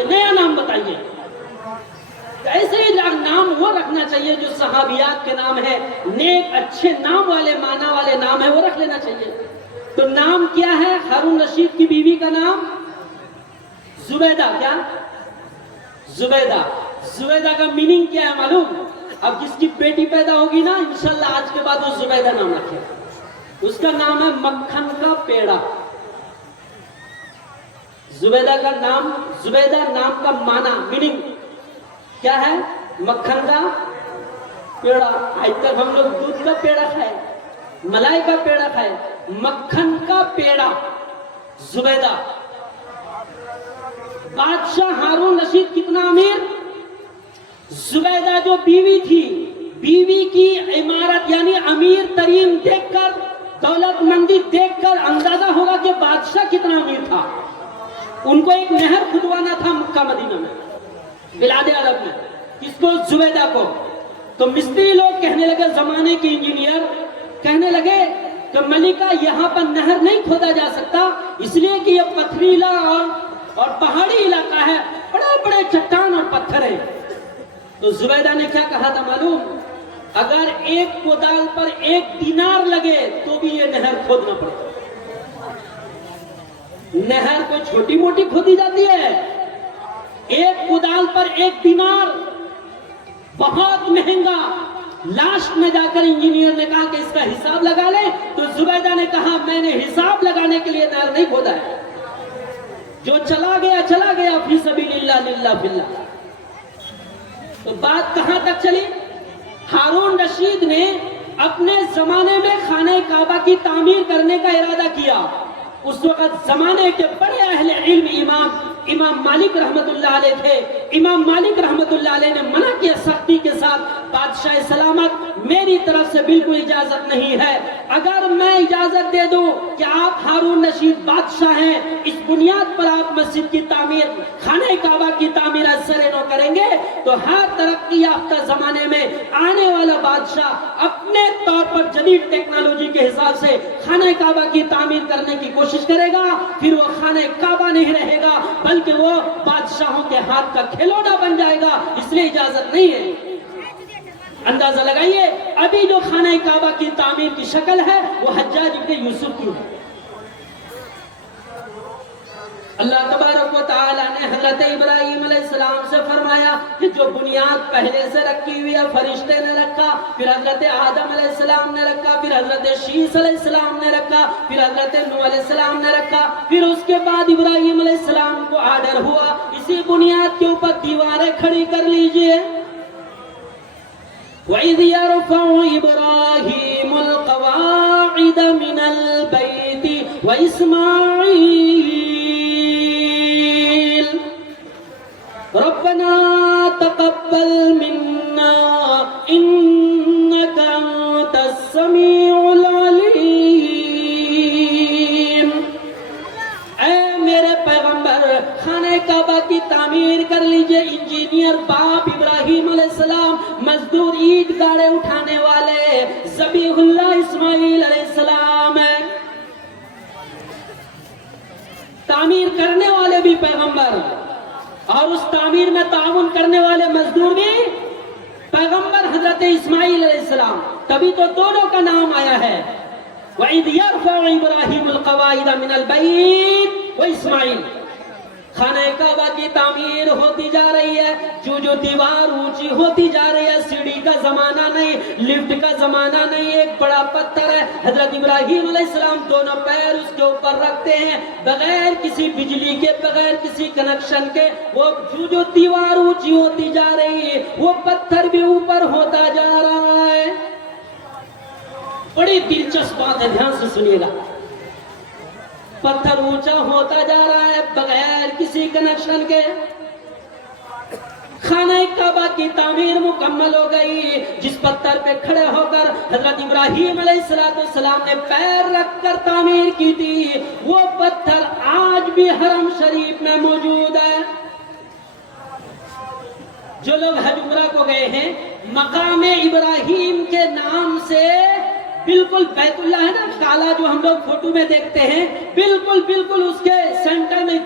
بتائیے، نیا نام بتائیے۔ ایسے ہی نام وہ رکھنا چاہیے جو صحابیات کے نام ہے، نیک اچھے نام والے، معنی والے نام ہے، وہ رکھ لینا چاہیے۔ تو نام کیا ہے؟ ہارون رشید کی بیوی کا نام زبیدہ۔ کیا؟ زبیدہ۔ زبیدہ کا میننگ کیا ہے معلوم؟ اب جس کی بیٹی پیدا ہوگی نا، انشاءاللہ آج کے بعد وہ زبیدہ نام رکھے، اس کا نام ہے مکھن کا پیڑا۔ زبیدہ کا نام، زبیدہ نام کا معنی، میننگ کیا ہے؟ مکھن کا پیڑا۔ آج تک ہم لوگ دودھ کا پیڑا کھائے، ملائی کا پیڑا کھائے، مکھن کا پیڑا زبیدہ۔ بادشاہ ہارون رشید کتنا امیر؟ زبیدہ جو بیوی تھی، بیوی کی عمارت یعنی امیر ترین دیکھ کر، دولت مندی دیکھ کر اندازہ ہوگا کہ بادشاہ کتنا امیر تھا۔ ان کو ایک نہر کھدوانا تھا مکہ مدینہ میں، بلاد عرب میں۔ کس کو؟ زبیدہ کو۔ تو مستری لوگ کہنے لگے، زمانے کے انجینئر کہنے لگے کہ ملکہ یہاں پر نہر نہیں کھودا جا سکتا، اس لیے کہ یہ پتھریلا اور پہاڑی علاقہ ہے، بڑے بڑے چٹان اور پتھر ہیں۔ تو زبیدہ نے کیا کہا تھا معلوم؟ اگر ایک کودال پر 1 دینار لگے تو بھی یہ نہر کھودنا پڑے۔ نہر کو چھوٹی موٹی کھودی جاتی ہے، ایک کودال پر 1 دینار، بہت مہنگا۔ لاسٹ میں جا کر انجینئر نے کہا کہ اس کا حساب لگا لیں، تو زبیدہ نے کہا میں نے حساب لگانے کے لیے نہر نہیں کھودا ہے، جو چلا گیا چلا گیا، فی سبیل اللہ للہ فی اللہ۔ تو بات کہاں تک چلی؟ ہارون رشید نے اپنے زمانے میں خانہ کعبہ کی تعمیر کرنے کا ارادہ کیا۔ اس وقت زمانے کے بڑے اہل علم امام مالک رحمت اللہ علیہ تھے۔ امام مالک رحمت اللہ علیہ نے منع کیا سختی کے ساتھ، بادشاہ سلامت میری طرف سے بالکل اجازت نہیں ہے۔ اگر میں اجازت دے دوں کہ آپ ہارون رشید بادشاہ ہیں، اس بنیاد پر آپ مسجد کی تعمیر، خانہ کعبہ کی تعمیر از سر نو کریں گے، تو ہر ترقی یافتہ زمانے میں آنے والا بادشاہ اپنے طور پر جدید ٹیکنالوجی کے حساب سے خانہ کعبہ کی تعمیر کرنے کی کوشش کرے گا، پھر وہ خانہ کعبہ نہیں رہے گا بلکہ وہ بادشاہوں کے ہاتھ کا کھلونا بن جائے گا، اس لیے اجازت نہیں ہے۔ اندازہ لگائیے، ابھی جو خانہ کعبہ کی تعمیر کی شکل ہے وہ حجاج ابن یوسف کی ہے۔ اللہ تبارک و تعالی نے حضرت ابراہیم علیہ السلام سے فرمایا کہ جو بنیاد پہلے سے رکھی ہوئی ہے فرشتے نے رکھا، پھر حضرت آدم علیہ السلام نے رکھا، پھر حضرت شیس علیہ السلام نے رکھا، پھر حضرت نوح علیہ السلام نے رکھا، پھر اس کے بعد ابراہیم علیہ السلام کو آرڈر ہوا اسی بنیاد کے اوپر دیواریں کھڑی کر لیجئے۔ وَإِذْ يَرْفَعُ إِبْرَاهِيمُ الْقَوَاعِدَ مِنَ الْبَيْتِ وَإِسْمَاعِيلُ رَبَّنَا تَقَبَّلْ مِنَّا إِنَّكَ أَنْتَ السَّمِيعُ الْعَلِيمُ۔ اے میرے پیغمبر، خانہ کعبہ کی تعمیر کر لیجئے۔ انجینئر باپ ابراہیم علیہ السلام، مزدور اینٹ گاڑے اٹھانے والے ذبیح اللہ اسماعیل علیہ السلام ہے، تعمیر کرنے والے بھی پیغمبر، اور اس تعمیر میں تعاون کرنے والے مزدور بھی پیغمبر حضرت اسماعیل علیہ السلام، تبھی تو دونوں کا نام آیا ہے۔ وَإِذْ يَرْفَعُ إِبْرَاهِيمُ الْقَوَاعِدَ مِنَ الْبَيْتِ وَإِسْمَاعِيلُ۔ خانہ کعبہ کی تعمیر ہوتی جا رہی ہے، جو دیوار اونچی ہوتی جا رہی ہے، سیڑھی کا زمانہ نہیں، لفٹ کا زمانہ نہیں، ایک بڑا پتھر ہے، حضرت ابراہیم علیہ السلام دونوں پیر اس کے اوپر رکھتے ہیں، بغیر کسی بجلی کے، بغیر کسی کنیکشن کے، وہ جو دیوار اونچی ہوتی جا رہی ہے، وہ پتھر بھی اوپر ہوتا جا رہا ہے۔ بڑی دلچسپ بات ہے، دھیان سے سنیے گا۔ پتھر اونچا ہوتا جا رہا ہے بغیر کسی کنیکشن کے۔ خانہ کعبہ کی تعمیر مکمل ہو گئی۔ جس پتھر پہ کھڑے ہو کر حضرت ابراہیم علیہ السلام نے پیر رکھ کر تعمیر کی تھی، وہ پتھر آج بھی حرم شریف میں موجود ہے۔ جو لوگ حج عمرہ کو گئے ہیں، مقام ابراہیم کے نام سے بالکل بیت اللہ ہے نا کالا جو ہم لوگ فوٹو میں دیکھتے ہیں، بالکل اس کے سینٹر میں